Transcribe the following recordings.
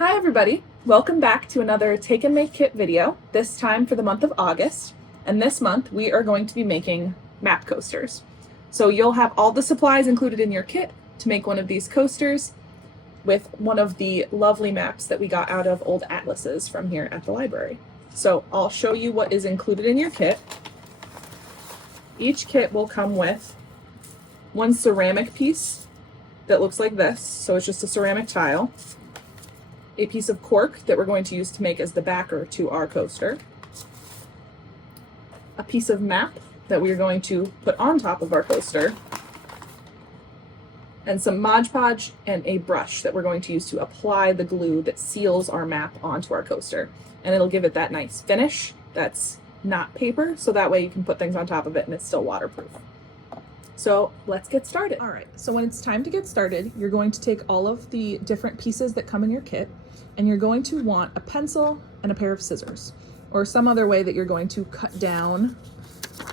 Hi everybody, welcome back to another Take and Make Kit video, this time for the month of August. And this month we are going to be making map coasters. So you'll have all the supplies included in your kit to make one of these coasters with one of the lovely maps that we got out of old atlases from here at the library. So I'll show you what is included in your kit. Each kit will come with one ceramic piece that looks like this, so it's just a ceramic tile, a piece of cork that we're going to use to make as the backer to our coaster, a piece of map that we are going to put on top of our coaster, and some Mod Podge and a brush that we're going to use to apply the glue that seals our map onto our coaster. And it'll give it that nice finish that's not paper, so that way you can put things on top of it and it's still waterproof. So let's get started. All right, so when it's time to get started, you're going to take all of the different pieces that come in your kit, and you're going to want a pencil and a pair of scissors, or some other way that you're going to cut down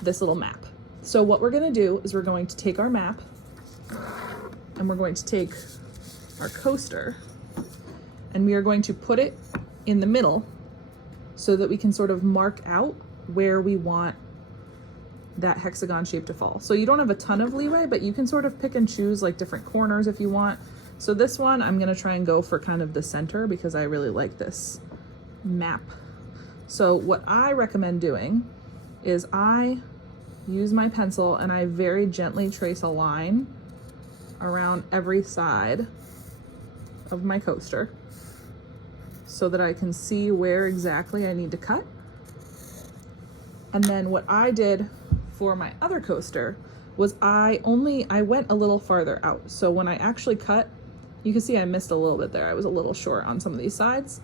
this little map. So what we're gonna do is we're going to take our map, and we're going to take our coaster, and we are going to put it in the middle so that we can sort of mark out where we want that hexagon shape to fall. So you don't have a ton of leeway, but you can sort of pick and choose like different corners if you want. So this one, I'm gonna try and go for kind of the center because I really like this map. So what I recommend doing is I use my pencil and I very gently trace a line around every side of my coaster so that I can see where exactly I need to cut. And then what I did for my other coaster was I went a little farther out. So when I actually cut, you can see I missed a little bit there. I was a little short on some of these sides,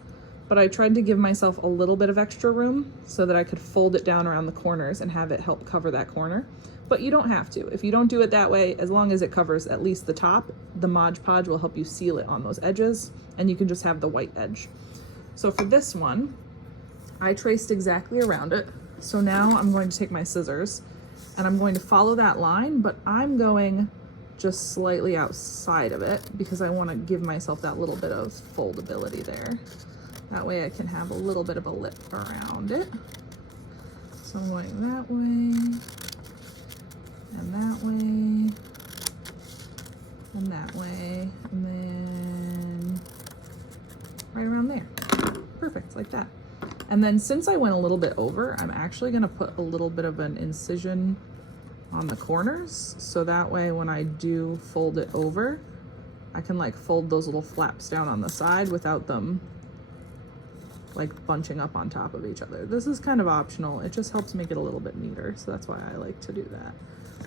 but I tried to give myself a little bit of extra room so that I could fold it down around the corners and have it help cover that corner. But you don't have to. If you don't do it that way, as long as it covers at least the top, the Mod Podge will help you seal it on those edges, and you can just have the white edge. So for this one, I traced exactly around it. So now I'm going to take my scissors and I'm going to follow that line, but I'm going just slightly outside of it because I want to give myself that little bit of foldability there. That way I can have a little bit of a lip around it. So I'm going that way, and that way, and that way, and then right around there. Perfect, like that. And then since I went a little bit over, I'm actually gonna put a little bit of an incision on the corners. So that way when I do fold it over, I can like fold those little flaps down on the side without them like bunching up on top of each other. This is kind of optional. It just helps make it a little bit neater. So that's why I like to do that.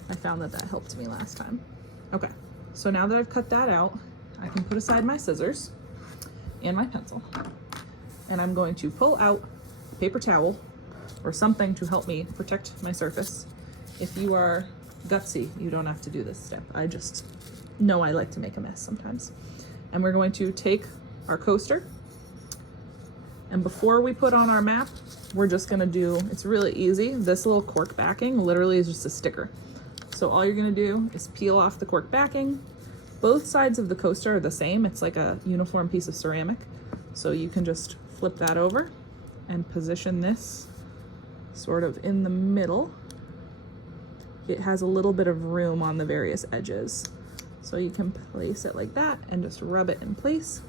I found that helped me last time. Okay, so now that I've cut that out, I can put aside my scissors and my pencil. And I'm going to pull out a paper towel or something to help me protect my surface. If you are gutsy, you don't have to do this step. I just know I like to make a mess sometimes. And we're going to take our coaster, and before we put on our map, we're just gonna do, it's really easy. This little cork backing literally is just a sticker. So all you're gonna do is peel off the cork backing. Both sides of the coaster are the same. It's like a uniform piece of ceramic. So you can just flip that over and position this sort of in the middle. It has a little bit of room on the various edges. So you can place it like that and just rub it in place.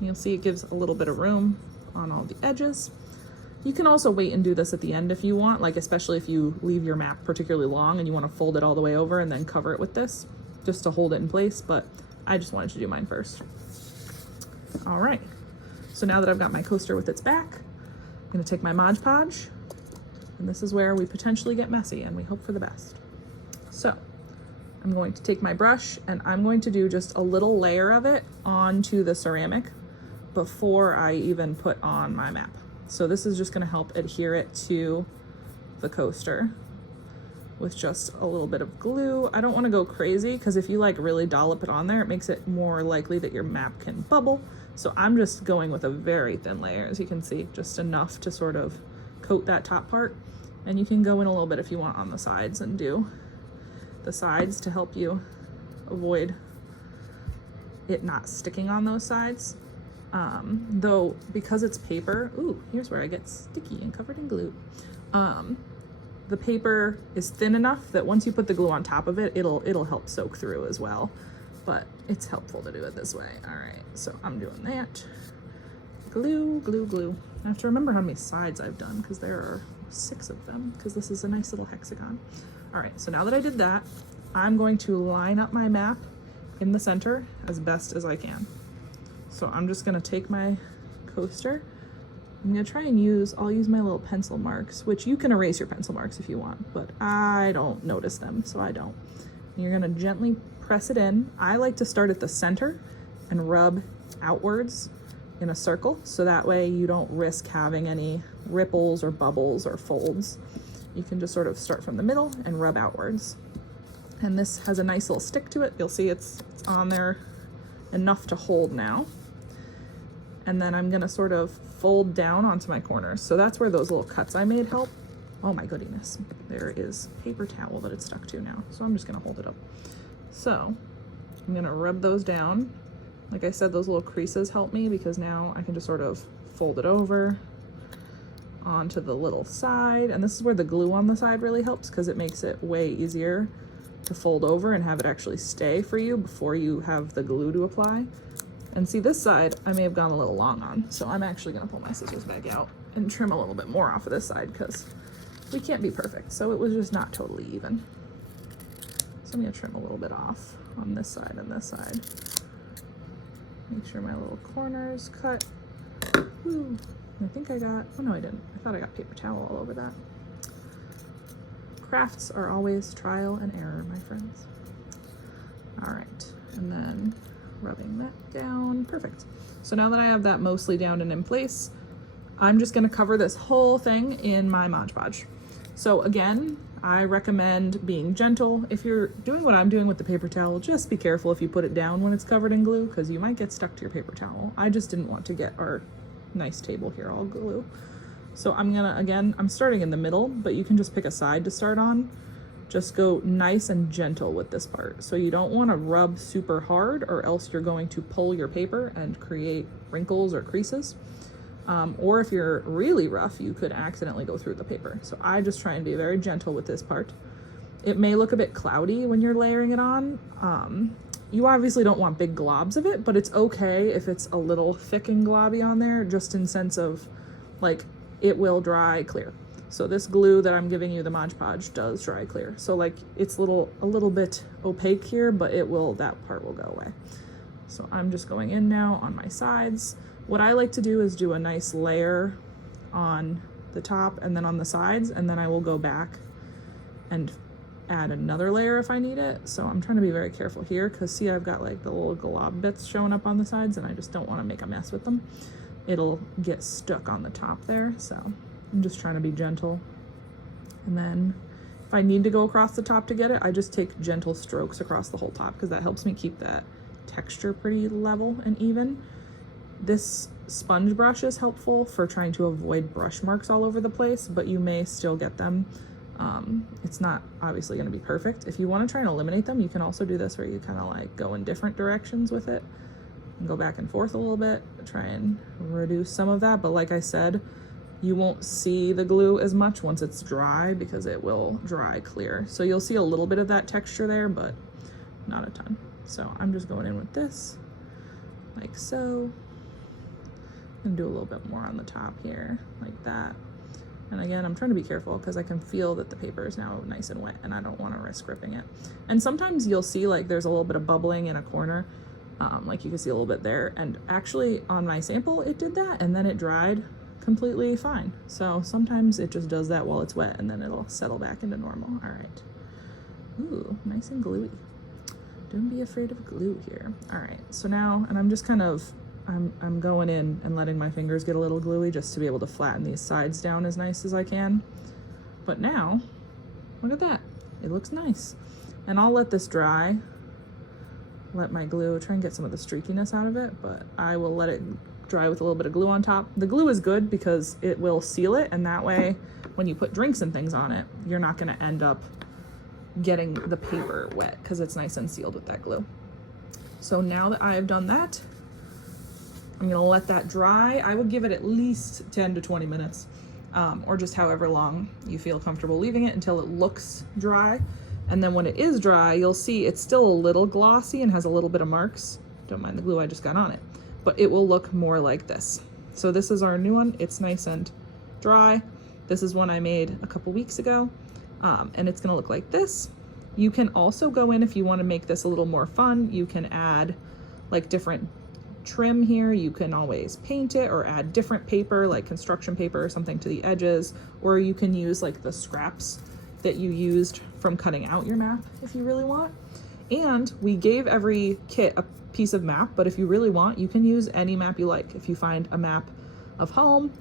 You'll see it gives a little bit of room on all the edges. You can also wait and do this at the end if you want, like especially if you leave your map particularly long and you want to fold it all the way over and then cover it with this just to hold it in place, but I just wanted to do mine first. All right, so now that I've got my coaster with its back, I'm gonna take my Mod Podge, and this is where we potentially get messy and we hope for the best. So I'm going to take my brush and I'm going to do just a little layer of it onto the ceramic before I even put on my map. So this is just gonna help adhere it to the coaster with just a little bit of glue. I don't wanna go crazy because if you like really dollop it on there, it makes it more likely that your map can bubble. So I'm just going with a very thin layer, as you can see, just enough to sort of coat that top part. And you can go in a little bit if you want on the sides and do the sides to help you avoid it not sticking on those sides. Though because it's paper, ooh, here's where I get sticky and covered in glue. The paper is thin enough that once you put the glue on top of it, it'll help soak through as well. But it's helpful to do it this way. All right, so I'm doing that. Glue, glue, glue. I have to remember how many sides I've done because there are 6 of them because this is a nice little hexagon. All right, so now that I did that, I'm going to line up my map in the center as best as I can. So I'm just gonna take my coaster. I'm gonna try and I'll use my little pencil marks, which you can erase your pencil marks if you want, but I don't notice them, so I don't. And you're gonna gently press it in. I like to start at the center and rub outwards in a circle, so that way you don't risk having any ripples or bubbles or folds. You can just sort of start from the middle and rub outwards. And this has a nice little stick to it. You'll see it's on there enough to hold now. And then I'm gonna sort of fold down onto my corners. So that's where those little cuts I made help. Oh my goodness, there is paper towel that it's stuck to now. So I'm just gonna hold it up. So I'm gonna rub those down. Like I said, those little creases help me because now I can just sort of fold it over onto the little side. And this is where the glue on the side really helps because it makes it way easier to fold over and have it actually stay for you before you have the glue to apply. And see, this side I may have gone a little long on, so I'm actually gonna pull my scissors back out and trim a little bit more off of this side because we can't be perfect. So it was just not totally even. So I'm gonna trim a little bit off on this side and this side. Make sure my little corners cut. Woo. I think I got, oh no I didn't. I thought I got paper towel all over that. Crafts are always trial and error, my friends. All right, and then rubbing that down, perfect. So now that I have that mostly down and in place, I'm just gonna cover this whole thing in my Mod Podge. So again, I recommend being gentle. If you're doing what I'm doing with the paper towel, just be careful if you put it down when it's covered in glue because you might get stuck to your paper towel. I just didn't want to get our nice table here all glue. So I'm gonna, again, I'm starting in the middle, but you can just pick a side to start on. Just go nice and gentle with this part. So you don't wanna rub super hard or else you're going to pull your paper and create wrinkles or creases. Or if you're really rough, you could accidentally go through the paper. So I just try and be very gentle with this part. It may look a bit cloudy when you're layering it on. You obviously don't want big globs of it, but it's okay if it's a little thick and globby on there, just in sense of like, it will dry clear. So this glue that I'm giving you, the Mod Podge, does dry clear. So like it's a little bit opaque here, but that part will go away. So I'm just going in now on my sides. What I like to do is do a nice layer on the top and then on the sides, and then I will go back and add another layer if I need it. So I'm trying to be very careful here because see, I've got like the little glob bits showing up on the sides and I just don't want to make a mess with them. It'll get stuck on the top there. So I'm just trying to be gentle. And then if I need to go across the top to get it, I just take gentle strokes across the whole top because that helps me keep that texture pretty level and even. This sponge brush is helpful for trying to avoid brush marks all over the place, but you may still get them. It's not obviously going to be perfect. If you want to try and eliminate them, you can also do this where you kind of like go in different directions with it and go back and forth a little bit, try and reduce some of that. But like I said, you won't see the glue as much once it's dry because it will dry clear. So you'll see a little bit of that texture there, but not a ton. So I'm just going in with this like so. And do a little bit more on the top here like that. And again, I'm trying to be careful because I can feel that the paper is now nice and wet and I don't want to risk ripping it. And sometimes you'll see like there's a little bit of bubbling in a corner, like you can see a little bit there. And actually on my sample, it did that and then it dried completely fine. So sometimes it just does that while it's wet and then it'll settle back into normal. All right. Ooh, nice and gluey. Don't be afraid of glue here. All right, so now, and I'm just kind of, I'm going in and letting my fingers get a little gluey just to be able to flatten these sides down as nice as I can. But now, look at that. It looks nice. And I'll let this dry. Let my glue, try and get some of the streakiness out of it, but I will let it dry with a little bit of glue on top. The glue is good because it will seal it, and that way, when you put drinks and things on it, you're not gonna end up getting the paper wet because it's nice and sealed with that glue. So now that I have done that, I'm gonna let that dry. I would give it at least 10 to 20 minutes, or just however long you feel comfortable leaving it until it looks dry. And then when it is dry, you'll see it's still a little glossy and has a little bit of marks. Don't mind the glue I just got on it, but it will look more like this. So this is our new one. It's nice and dry. This is one I made a couple weeks ago, and it's gonna look like this. You can also go in, if you wanna make this a little more fun, you can add like different trim here. You can always paint it or add different paper, like construction paper or something, to the edges, or you can use like the scraps that you used from cutting out your map if you really want. And we gave every kit a piece of map, but if you really want, you can use any map you like. If you find a map of home,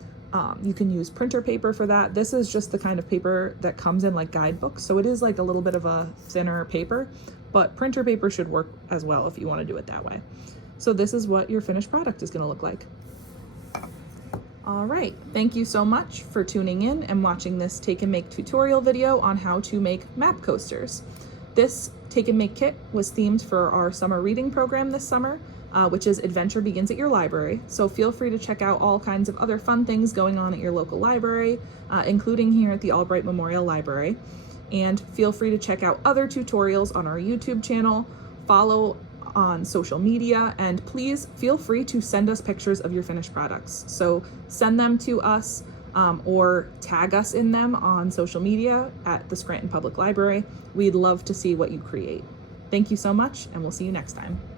you can use printer paper for that. This is just the kind of paper that comes in like guidebooks, so it is like a little bit of a thinner paper, but printer paper should work as well if you want to do it that way. So this is what your finished product is going to look like. All right, thank you so much for tuning in and watching this take and make tutorial video on how to make map coasters. This take and make kit was themed for our summer reading program this summer, which is Adventure Begins at Your Library. So feel free to check out all kinds of other fun things going on at your local library, including here at the Albright Memorial Library. And feel free to check out other tutorials on our YouTube channel, follow on social media, and please feel free to send us pictures of your finished products. So send them to us or tag us in them on social media at the Scranton Public Library. We'd love to see what you create. Thank you so much, and we'll see you next time.